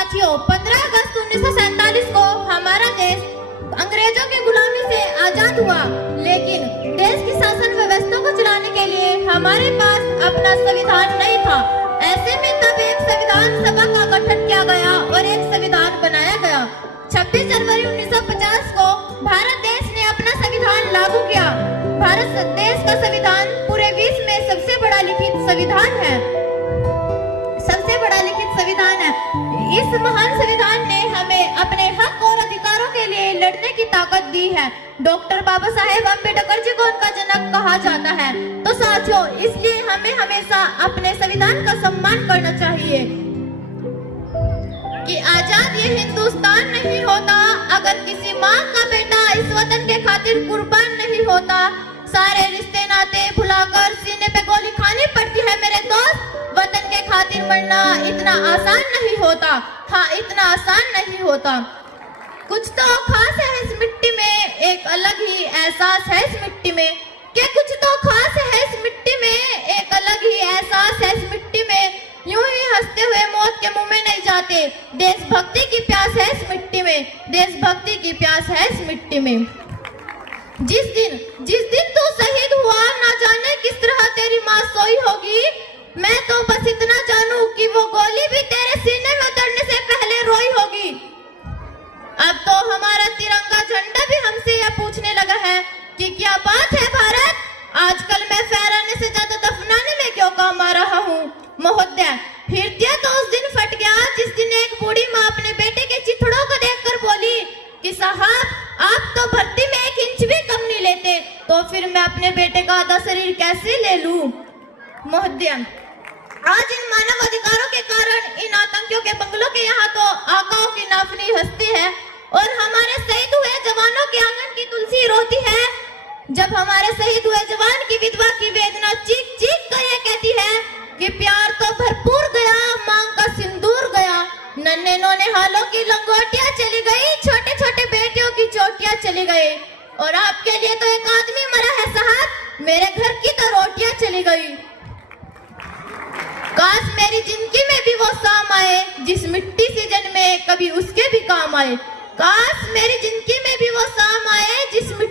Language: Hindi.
साथियों, 15 अगस्त 1947 को हमारा देश अंग्रेजों की गुलामी से आजाद हुआ, लेकिन देश की शासन व्यवस्था को चलाने के लिए हमारे पास अपना संविधान नहीं था। ऐसे में तब एक संविधान सभा का गठन किया गया और एक संविधान बनाया गया। 26 जनवरी 1950 को भारत देश ने अपना संविधान लागू किया। भारत देश का संविधान पूरे विश्व में सबसे बड़ा लिखित संविधान है। इस महान संविधान ने हमें अपने हक और अधिकारों के लिए लड़ने की ताकत दी है। डॉक्टर बाबा साहेब अम्बेडकर जी को उनका जनक कहा जाता है। तो साथियों, इसलिए हमें हमेशा अपने संविधान का सम्मान करना चाहिए कि आजाद ये हिंदुस्तान नहीं होता अगर किसी माँ का बेटा इस वतन के खातिर कुर्बान नहीं होता। सारे रिश्ते नाते भुलाकर सीने पे गोली खानी पड़ती है मेरे दोस्त। वतन के खातिर मरना इतना आसान नहीं होता। हाँ, इतना आसान नहीं होता। कुछ तो खास है इस मिट्टी में, एक अलग ही एहसास है इस मिट्टी में। क्या कुछ तो खास है इस मिट्टी में, एक अलग ही एहसास है इस मिट्टी में। यूं ही हंसते हुए मौत के मुंह में नहीं जाते। देशभक्ति की प्यास है इस मिट्टी में, देशभक्ति की प्यास है इस मिट्टी में। जिस दिन तू शहीद हुआ, ना जाने किस तरह तेरी माँ सोई होगी। मैं तो बस इतना जानू कि वो गोली भी तेरे सीने में उतरने से पहले रोई होगी। अब तो हमारा तिरंगा झंडा भी हमसे यह पूछने लगा है कि क्या बात है भारत, आजकल मैं फहराने से ज्यादा दफनाने में क्यों काम आ रहा हूँ। महोदय, हृदय तो उस दिन फट गया जिस दिन एक बूढ़ी माँ अपने बेटे के चिथड़ों को देखकर बोली कि साहब, आप तो भर्ती में 1 इंच भी कम नहीं लेते, तो फिर मैं अपने बेटे का आधा शरीर कैसे ले लूं। महोदय, आज इन मानव अधिकारों के कारण इन आतंकियों के बंगलों के यहाँ तो आकाओं की नाफनी हंसती है और हमारे शहीद हुए जवानों के आंगन की तुलसी रोती है। जब हमारे शहीद हुए जवान की विधवा की वेदना चीख चीख कर ये कहती है कि प्यार तो भरपूर गया, मांग का सिंदूर गया, नन्हे नौने हालों की लंगोटियां चली गई, छोटे छोटे बेटियों की चोटियां चली गई, और आपके लिए तो एक आदमी मरा है साहब, मेरे घर की तो रोटियां चली गई। काश मेरी जिंदगी में भी वो शाम आए जिस मिट्टी से जन्मे कभी उसके भी काम आए। काश मेरी जिंदगी में भी वो शाम आए जिस मिट्टी